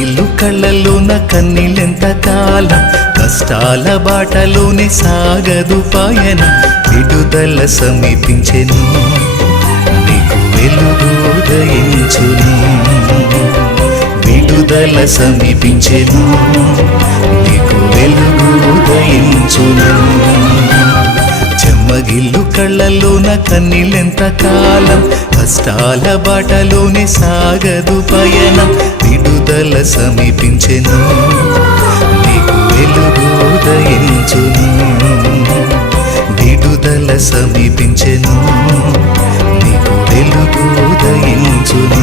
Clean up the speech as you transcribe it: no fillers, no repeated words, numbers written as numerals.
ఇల్లు కళ్ళల్లోన కన్నీళ్ళెంత కాలం, కష్టాల బాటలోనే సాగదు పయనం. విడుదల సమీపించెను, నీకు వెలుగు ఉదయించును. విడుదల సమీపించెను, నీకు వెలుగు ఉదయించును. చెమ్మగిల్లు కళ్ళల్లోన కన్నీళ్ళెంత కాలం, కష్టాల బాటలోనే సాగదు పయనం. విడుదల సమీపించెను, నీకు వెలుగు ఉదయించును. విడుదల సమీపించెను, నీకు వెలుగు ఉదయించును.